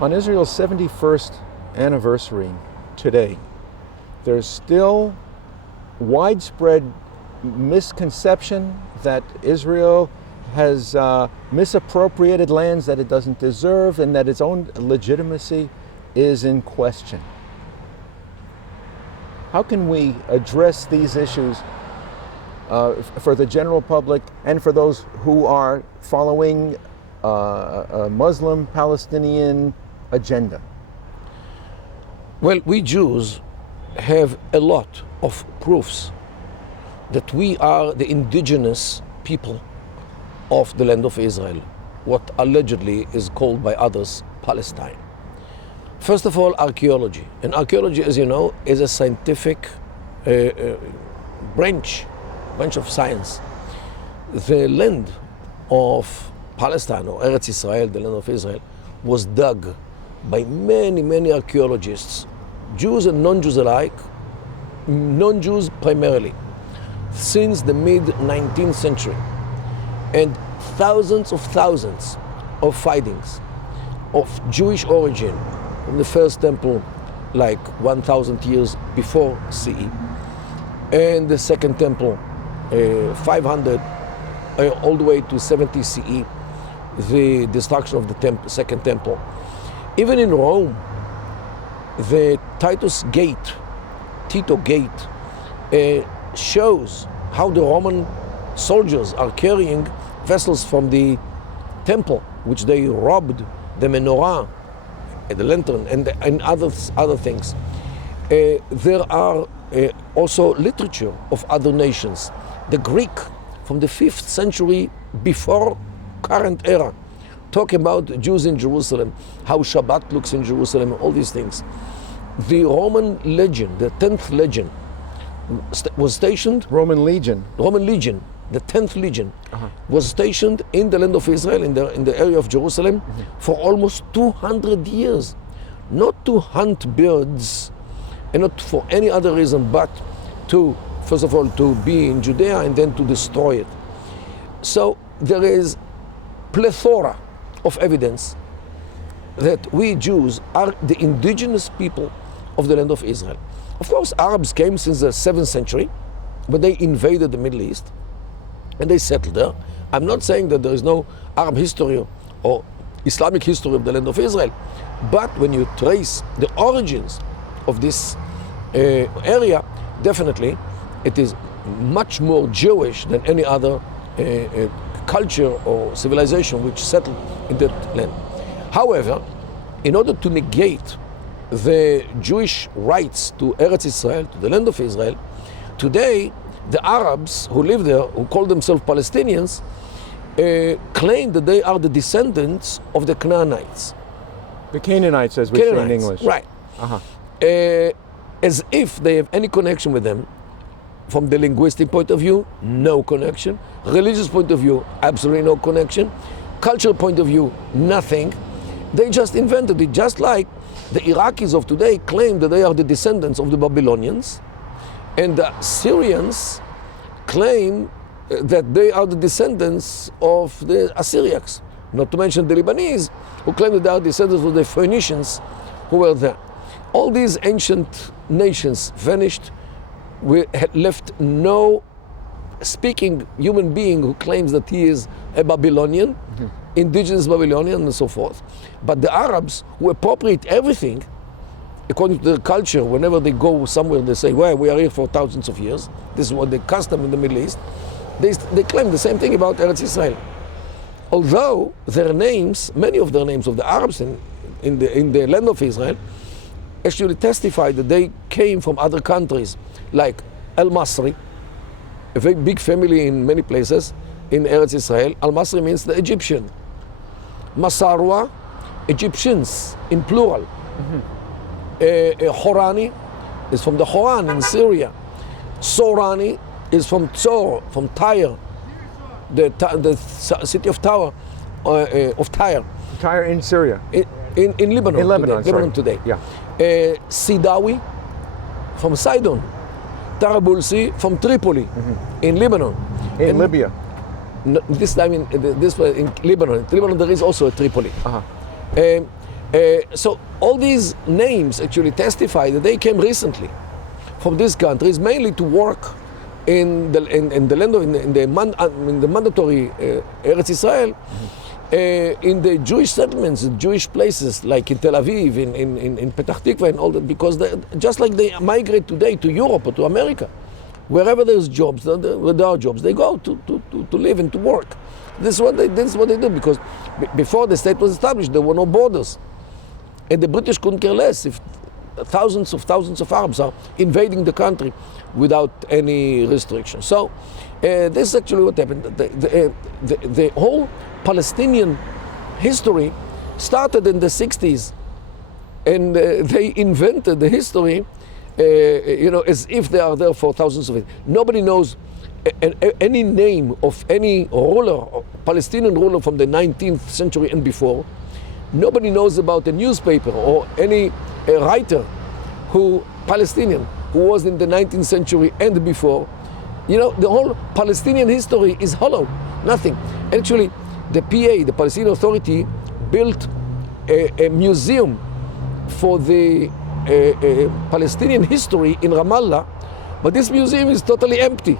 On Israel's 71st anniversary today, there's still widespread misconception that Israel has misappropriated lands that it doesn't deserve and that its own legitimacy is in question. How can we address these issues for the general public and for those who are following a Muslim Palestinian agenda? Well, we Jews have a lot of proofs that we are the indigenous people of the land of Israel, what allegedly is called by others Palestine. First of all, archaeology. And archaeology, as you know, is a scientific branch of science. The land of Palestine, or Eretz Israel, the land of Israel, was dug by many, many archaeologists, Jews and non-Jews alike, non-Jews primarily, since the mid-19th century. And thousands of findings of Jewish origin from the first temple, like 1,000 years before CE, and the second temple, 500, all the way to 70 CE, the destruction of the second temple. Even in Rome, the Tito Gate, shows how the Roman soldiers are carrying vessels from the temple, which they robbed, the menorah, the lantern, and other things. There are also literature of other nations. The Greek from the 5th century before current era talk about Jews in Jerusalem, how Shabbat looks in Jerusalem, all these things. The Roman legion, the 10th legion, was stationed. Roman legion, the 10th legion, was stationed in the land of Israel, in the area of Jerusalem, for almost 200 years. Not to hunt birds, and not for any other reason, but to, first of all, to be in Judea and then to destroy it. So there is plethora of evidence that we Jews are the indigenous people of the land of Israel. Of course, Arabs came since the 7th century, but they invaded the Middle East and they settled there. I'm not saying that there is no Arab history or Islamic history of the land of Israel, but when you trace the origins of this area, definitely it is much more Jewish than any other culture or civilization which settled in that land. However, in order to negate the Jewish rights to Eretz Israel, to the land of Israel, today the Arabs who live there, who call themselves Palestinians, claim that they are the descendants of the Canaanites. The Canaanites, as we say in English. Right. As if they have any connection with them. From the linguistic point of view, no connection. Religious point of view, absolutely no connection. Cultural point of view, nothing. They just invented it, just like the Iraqis of today claim that they are the descendants of the Babylonians, and the Syrians claim that they are the descendants of the Assyrians. Not to mention the Lebanese, who claim that they are descendants of the Phoenicians who were there. All these ancient nations vanished. We had left no speaking human being who claims that he is a Babylonian, indigenous Babylonian, and so forth. But the Arabs, who appropriate everything according to their culture, whenever they go somewhere, they say, well, we are here for thousands of years. This is what the custom in the Middle East. They claim the same thing about Eretz Israel. Although their names, many of their names of the Arabs in the land of Israel, actually testify that they came from other countries, like Al-Masri, a very big family in many places in Eretz Israel. Al-Masri means the Egyptian. Masarwa, Egyptians in plural. Horani is from the Horan in Syria. Sorani is from Tzor, from Tyre, the city of Tyre, Tyre in Syria. In Lebanon. In Lebanon today. Yeah. Sidawi from Sidon. Tarabulsi from Tripoli in Lebanon. In Libya. No, this time in Lebanon. In Lebanon there is also a Tripoli. So all these names actually testify that they came recently from these countries, mainly to work in the land of in the mandatory Eretz Israel, in the Jewish settlements, Jewish places like in Tel Aviv, in Petah Tikva, and all that, because just like they migrate today to Europe or to America, wherever there's jobs, where there are jobs, they go to live and to work. This is what they do, because before the state was established, there were no borders, and the British couldn't care less if thousands of Arabs are invading the country without any restriction. So this is actually what happened. The whole Palestinian history started in the 60s, and they invented the history, as if they are there for thousands of years. Nobody knows any name of any ruler, Palestinian ruler from the 19th century and before. Nobody knows about a newspaper or any writer Palestinian who was in the 19th century and before. The whole Palestinian history is hollow, nothing. Actually, the PA, the Palestinian Authority, built a museum for the Palestinian history in Ramallah, but this museum is totally empty.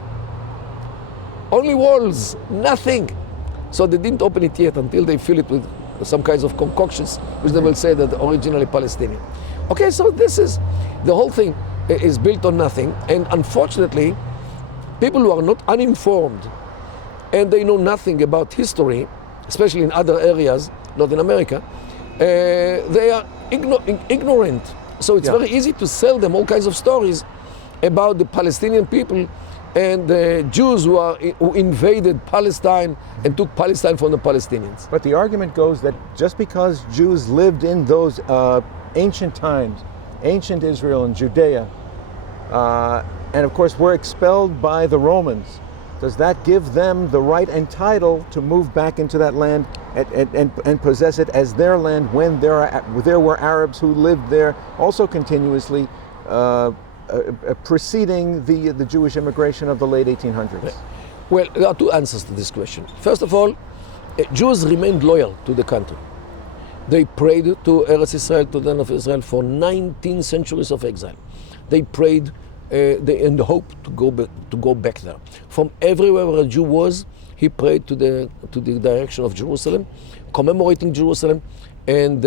Only walls, nothing. So they didn't open it yet until they fill it with some kinds of concoctions, which they will say that originally Palestinian. Okay, so this is, the whole thing is built on nothing, and unfortunately, people who are not uninformed and they know nothing about history, especially in other areas, not in America, they are ignorant. So it's very easy to sell them all kinds of stories about the Palestinian people and the Jews who invaded Palestine and took Palestine from the Palestinians. But the argument goes that just because Jews lived in those ancient times, ancient Israel and Judea, and of course were expelled by the Romans, does that give them the right and title to move back into that land and possess it as their land when there were Arabs who lived there also continuously preceding the Jewish immigration of the late 1800s? Well, there are two answers to this question. First of all, Jews remained loyal to the country. They prayed to Eretz Israel, to the land of Israel, for 19 centuries of exile. They prayed in the hope to go back there. From everywhere where a Jew was, he prayed to the direction of Jerusalem, commemorating Jerusalem, and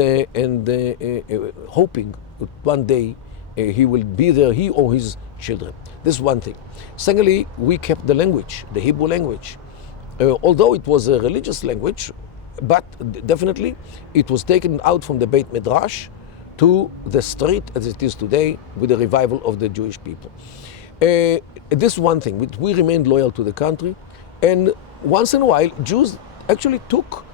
hoping that one day he will be there, he or his children. This is one thing. Secondly, we kept the language, the Hebrew language. Although it was a religious language, but definitely it was taken out from the Beit Midrash to the street as it is today with the revival of the Jewish people. This is one thing. We remained loyal to the country, and once in a while Jews actually took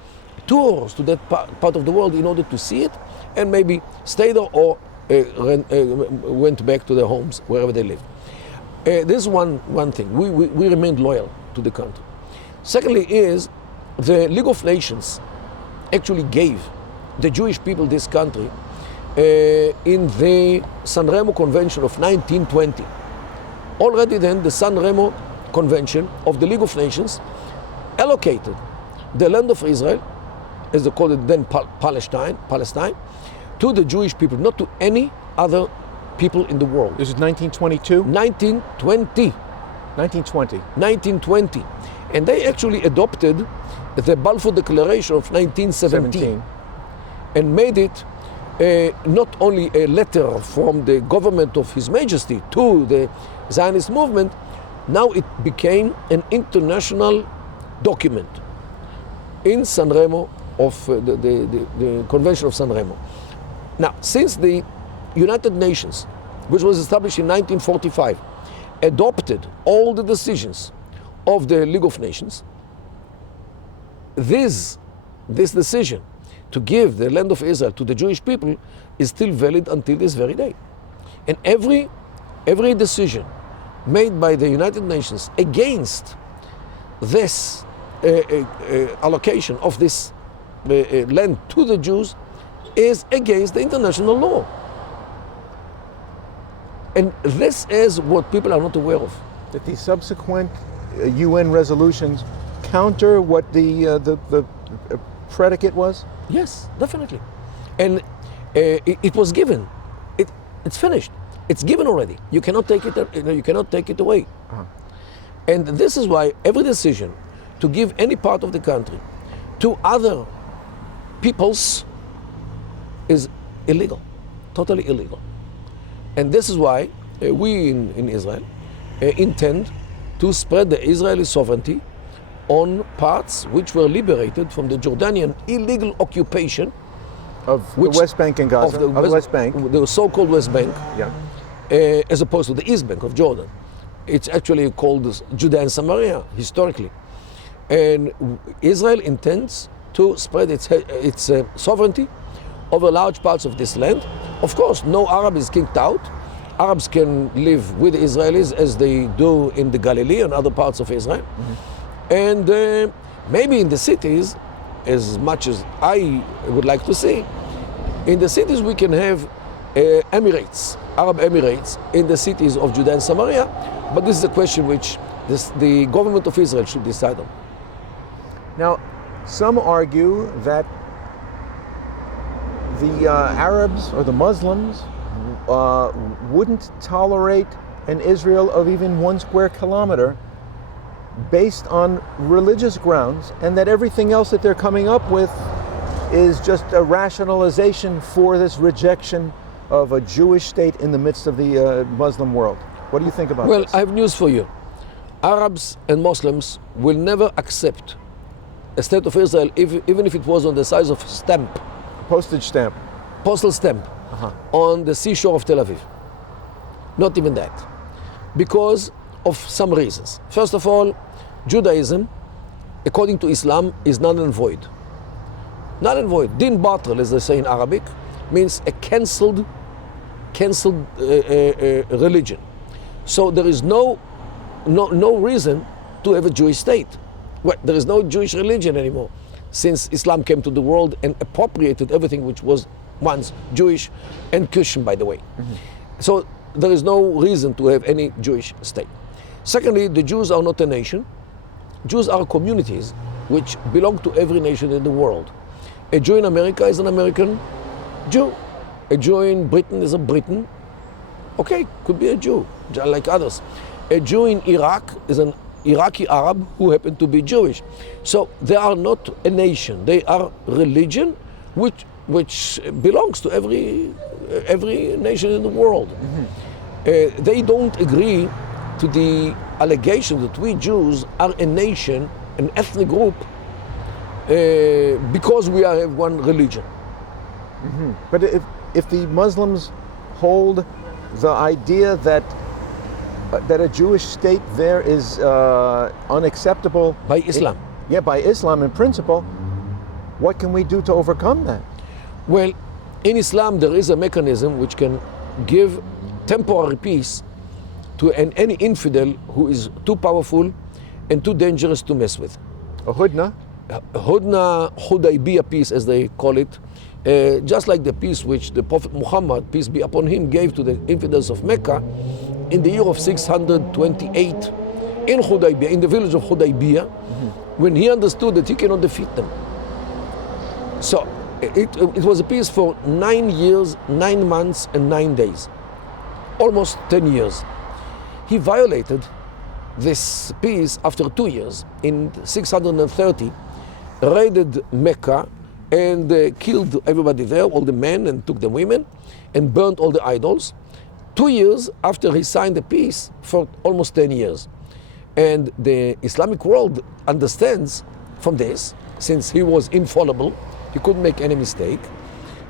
tours to that part of the world in order to see it and maybe stay there or went back to their homes wherever they lived. This is one thing. We remained loyal to the country. Secondly is the League of Nations actually gave the Jewish people this country in the San Remo Convention of 1920. Already then, the San Remo Convention of the League of Nations allocated the land of Israel, as they called it then Palestine, to the Jewish people, not to any other people in the world. This is 1922? 1920. 1920. 1920. And they actually adopted the Balfour Declaration of 1917 and made it not only a letter from the government of His Majesty to the Zionist movement, now it became an international document in San Remo of the Convention of San Remo. Now, since the United Nations, which was established in 1945, adopted all the decisions of the League of Nations, this decision to give the land of Israel to the Jewish people is still valid until this very day. And every decision made by the United Nations against this allocation of this land to the Jews is against the international law. And this is what people are not aware of. That the subsequent UN resolutions counter what the predicate was? Yes, definitely. And it was given. It's finished. It's given already. You cannot take it. You cannot take it away. And this is why every decision to give any part of the country to other peoples is illegal, totally illegal. And this is why we in Israel intend to spread the Israeli sovereignty on parts which were liberated from the Jordanian illegal occupation of the West Bank and Gaza, of the West Bank, the so-called West Bank, yeah, as opposed to the East Bank of Jordan. It's actually called Judea and Samaria historically. And Israel intends to spread its sovereignty over large parts of this land. Of course, no Arab is kicked out. Arabs can live with Israelis as they do in the Galilee and other parts of Israel. And maybe in the cities, as much as I would like to see, in the cities we can have Emirates, Arab Emirates, in the cities of Judea and Samaria. But this is a question which the government of Israel should decide on. Now, some argue that the Arabs or the Muslims wouldn't tolerate an Israel of even 1 square kilometer based on religious grounds, and that everything else that they're coming up with is just a rationalization for this rejection of a Jewish state in the midst of the Muslim world. What do you think about this? Well, I have news for you. Arabs and Muslims will never accept a state of Israel, even if it was on the size of a stamp. Postage stamp. Postal stamp on the seashore of Tel Aviv. Not even that. Because of some reasons. First of all, Judaism, according to Islam, is null and void. Null and void. Din batil, as they say in Arabic, means a cancelled religion. So there is no reason to have a Jewish state. Well, there is no Jewish religion anymore, since Islam came to the world and appropriated everything which was once Jewish and Christian, by the way. So there is no reason to have any Jewish state. Secondly, the Jews are not a nation. Jews are communities which belong to every nation in the world. A Jew in America is an American Jew. A Jew in Britain is a Briton. Okay, could be a Jew, like others. A Jew in Iraq is an Iraqi Arab who happen to be Jewish. So they are not a nation. They are religion which belongs to every nation in the world. They don't agree to the allegation that we Jews are a nation, an ethnic group, because we have one religion. But if the Muslims hold the idea that a Jewish state there is unacceptable By Islam. By Islam in principle, what can we do to overcome that? Well, in Islam there is a mechanism which can give temporary peace to any infidel who is too powerful and too dangerous to mess with. A hudna? Hudna, Hudaybiyah peace, as they call it, just like the peace which the Prophet Muhammad, peace be upon him, gave to the infidels of Mecca in the year of 628 in Hudaybiyah, in the village of Hudaybiyah, when he understood that he cannot defeat them. So it was a peace for 9 years, 9 months, and 9 days, almost 10 years. He violated this peace after 2 years. In 630, raided Mecca and killed everybody there, all the men, and took the women, and burnt all the idols. 2 years after he signed the peace for almost 10 years. And the Islamic world understands from this, since he was infallible, he couldn't make any mistake,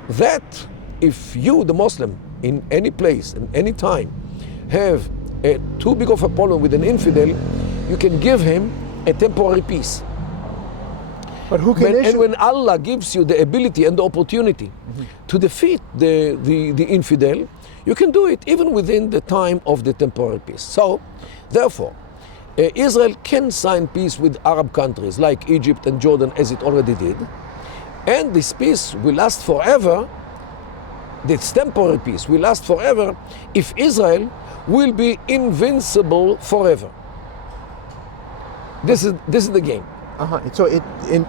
that if you, the Muslim, in any place, in any time, have too big of a problem with an infidel, you can give him a temporary peace. But who can And when Allah gives you the ability and the opportunity to defeat the infidel, you can do it even within the time of the temporary peace. So, therefore, Israel can sign peace with Arab countries like Egypt and Jordan, as it already did, and this peace will last forever. This temporary peace will last forever if Israel will be invincible forever. This is the game. So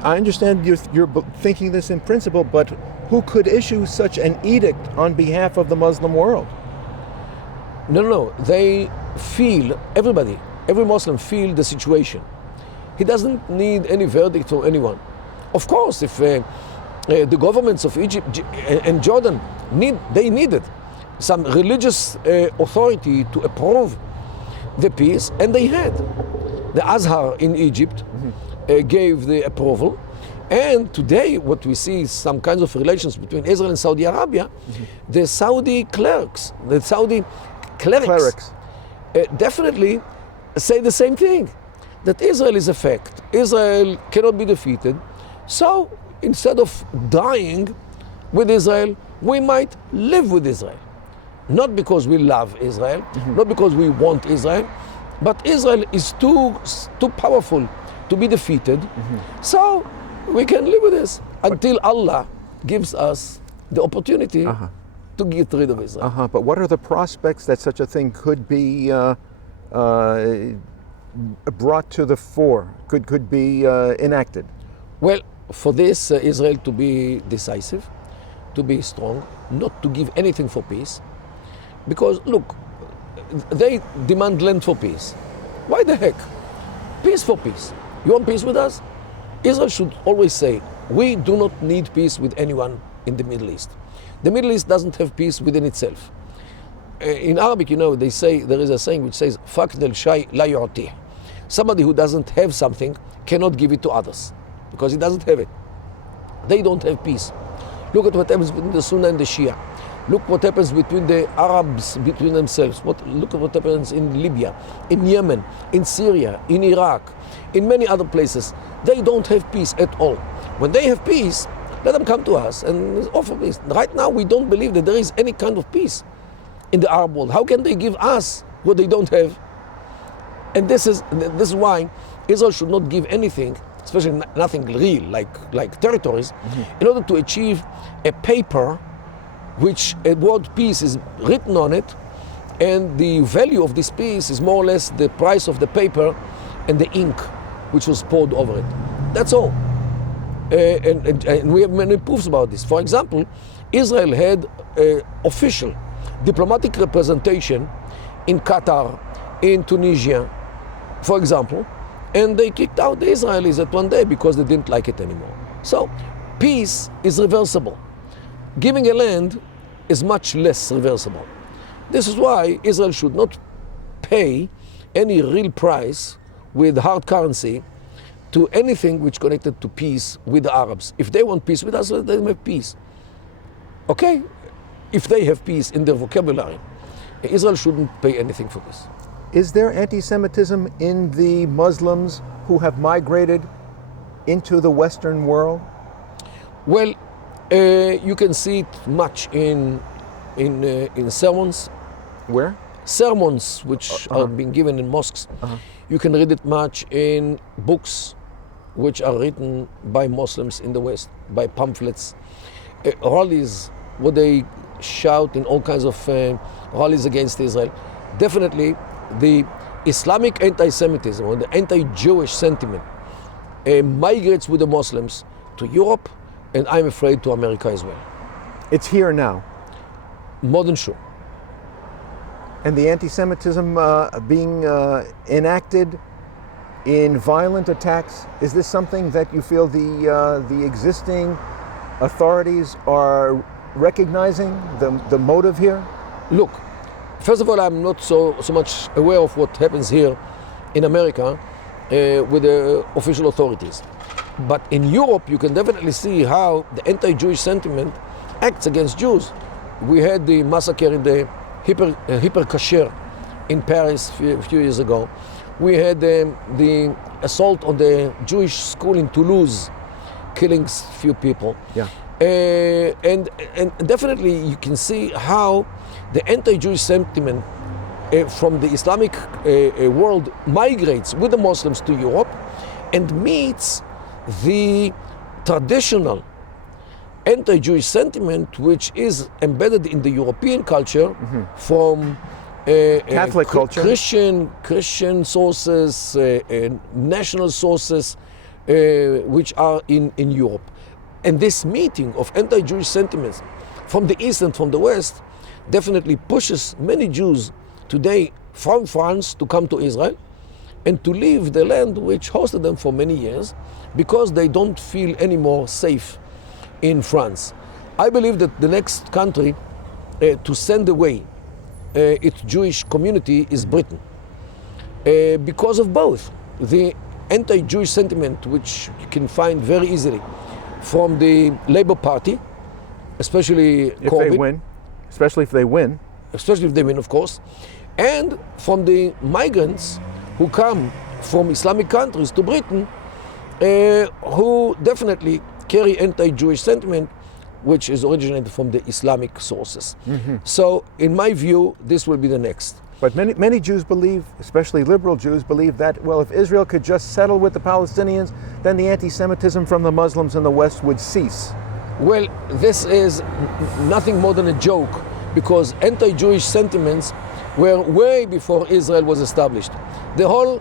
I understand you're thinking this in principle, but who could issue such an edict on behalf of the Muslim world? No. They feel, every Muslim feel the situation. He doesn't need any verdict from anyone. Of course, if the governments of Egypt and Jordan needed some religious authority to approve the peace, and they had. The Azhar in Egypt gave the approval, and today what we see is some kinds of relations between Israel and Saudi Arabia. The Saudi clerics definitely say the same thing, that Israel is a fact. Israel cannot be defeated. So instead of dying with Israel, we might live with Israel. Not because we love Israel, not because we want Israel, but Israel is too powerful to be defeated. So we can live with this until Allah gives us the opportunity to get rid of Israel. But what are the prospects that such a thing could be brought to the fore, could be enacted? Well, for this, Israel to be decisive, to be strong, not to give anything for peace. Because, look, they demand land for peace. Why the heck? Peace for peace. You want peace with us? Israel should always say, we do not need peace with anyone in the Middle East. The Middle East doesn't have peace within itself. In Arabic, they say, there is a saying which says, فَقْدَ الشَّيْء لَا يُعْطِيهِ. Somebody who doesn't have something cannot give it to others, because he doesn't have it. They don't have peace. Look at what happens between the Sunni and the Shia. Look what happens between the Arabs, between themselves. Look at what happens in Libya, in Yemen, in Syria, in Iraq, in many other places. They don't have peace at all. When they have peace, let them come to us and offer peace. Right now, we don't believe that there is any kind of peace in the Arab world. How can they give us what they don't have? And this is why Israel should not give anything, especially nothing real, like territories, in order to achieve a paper which a word peace is written on it, and the value of this peace is more or less the price of the paper and the ink which was poured over it. That's all. And we have many proofs about this. For example, Israel had official diplomatic representation in Qatar, in Tunisia, for example, and they kicked out the Israelis at one day because they didn't like it anymore. So peace is reversible. Giving a land is much less reversible. This is why Israel should not pay any real price with hard currency to anything which connected to peace with the Arabs. If they want peace with us, let them have peace. Okay? If they have peace in their vocabulary, Israel shouldn't pay anything for this. Is there anti-Semitism in the Muslims who have migrated into the Western world? Well, you can see it much in sermons. Where? Sermons which are being given in mosques. You can read it much in books which are written by Muslims in the West, by pamphlets, rallies, where they shout in all kinds of rallies against Israel. Definitely, the Islamic anti-Semitism or the anti-Jewish sentiment migrates with the Muslims to Europe, and I'm afraid to America as well. It's here now. More than sure. And the anti-Semitism being enacted in violent attacks, is this something that you feel the existing authorities are recognizing the motive here? Look, first of all, I'm not so much aware of what happens here in America with the official authorities. But in Europe, you can definitely see how the anti-Jewish sentiment acts against Jews. We had the massacre in the Hyper Kasher in Paris a few years ago. We had the assault on the Jewish school in Toulouse, killing few people. Yeah. And definitely you can see how the anti-Jewish sentiment from the Islamic world migrates with the Muslims to Europe and meets the traditional anti-Jewish sentiment which is embedded in the European culture from Catholic culture, Christian sources, national sources, which are in Europe. And this meeting of anti-Jewish sentiments from the East and from the West definitely pushes many Jews today from France to come to Israel and to leave the land which hosted them for many years because they don't feel any more safe in France. I believe that the next country to send away its Jewish community is Britain, because of both the anti-Jewish sentiment, which you can find very easily from the Labour Party, especially if Corbyn, they win, especially if they win, of course, and from the migrants who come from Islamic countries to Britain, who definitely carry anti-Jewish sentiment, which is originated from the Islamic sources. So, in my view, this will be the next. But many Jews believe, especially liberal Jews, believe that, well, if Israel could just settle with the Palestinians, then the anti-Semitism from the Muslims in the West would cease. Well, this is nothing more than a joke, because anti-Jewish sentiments were way before Israel was established. The whole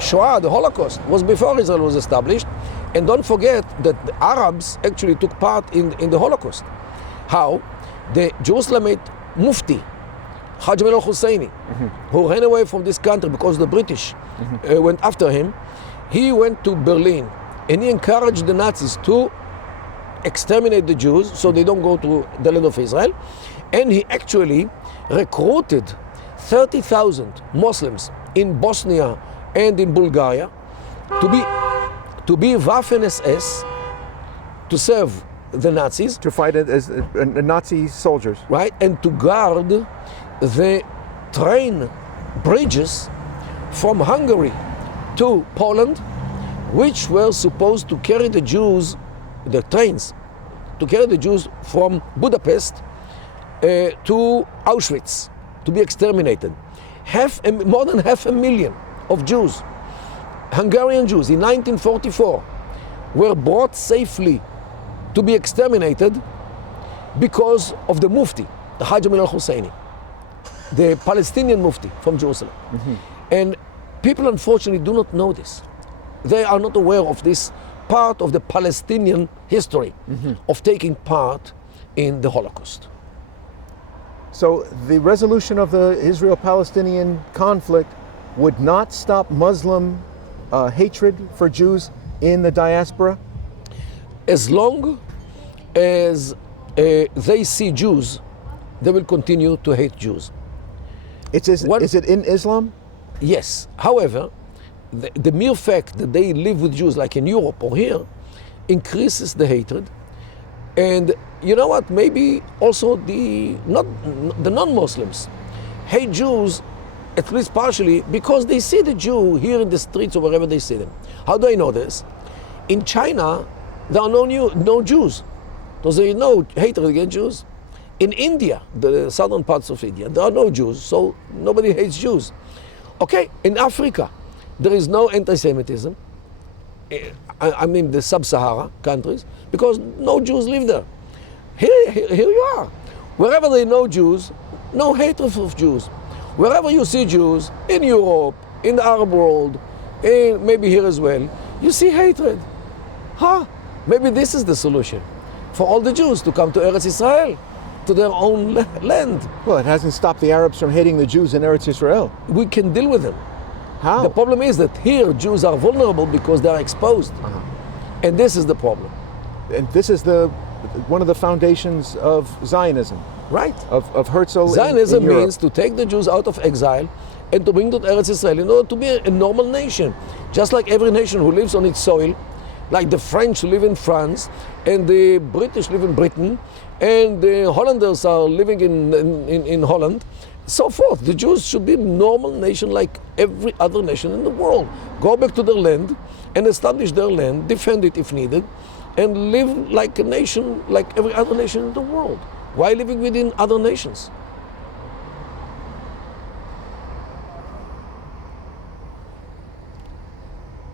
Shoah, the Holocaust, was before Israel was established. And don't forget that the Arabs actually took part in the Holocaust. How? The Jerusalemite Mufti, Hajj al-Husseini, who ran away from this country because the British went after him, he went to Berlin and he encouraged the Nazis to exterminate the Jews so they don't go to the land of Israel. And he actually recruited 30,000 Muslims in Bosnia and in Bulgaria to be Waffen-SS, to serve the Nazis. To fight it as Nazi soldiers. Right, and to guard the train bridges from Hungary to Poland, which were supposed to carry the Jews, the trains, to carry the Jews from Budapest to Auschwitz, to be exterminated. More than 500,000 of Jews, Hungarian Jews, in 1944, were brought safely to be exterminated because of the Mufti, the Hajj al-Husseini, the Palestinian Mufti from Jerusalem. And people unfortunately do not know this. They are not aware of this part of the Palestinian history of taking part in the Holocaust. So the resolution of the Israel-Palestinian conflict would not stop Muslim hatred for Jews in the diaspora? As long as they see Jews, they will continue to hate Jews. Is it in Islam? Yes. However, the mere fact that they live with Jews, like in Europe or here, increases the hatred. And you know what? Maybe also the non-Muslims hate Jews, at least partially, because they see the Jew here in the streets or wherever they see them. How do I know this? In China, there are no Jews. So there is no hatred against Jews. In India, the southern parts of India, there are no Jews, so nobody hates Jews. Okay, in Africa, there is no anti-Semitism. I mean the sub-Sahara countries, because no Jews live there. Here you are. Wherever there are no Jews, no hatred of Jews. Wherever you see Jews, in Europe, in the Arab world, maybe here as well, you see hatred. Maybe this is the solution for all the Jews to come to Eretz Israel, to their own land. Well, it hasn't stopped the Arabs from hating the Jews in Eretz Israel. We can deal with them. How? The problem is that here Jews are vulnerable because they are exposed. And this is the problem. And this is one of the foundations of Zionism. Right. Of Herzl. Zionism in Europe. means to take the Jews out of exile and to bring them to Eretz Israel in order to be a normal nation. Just like every nation who lives on its soil, like the French live in France, and the British live in Britain, and the Hollanders are living in Holland, so forth. The Jews should be a normal nation like every other nation in the world. Go back to their land and establish their land, defend it if needed, and live like a nation, like every other nation in the world. Why living within other nations?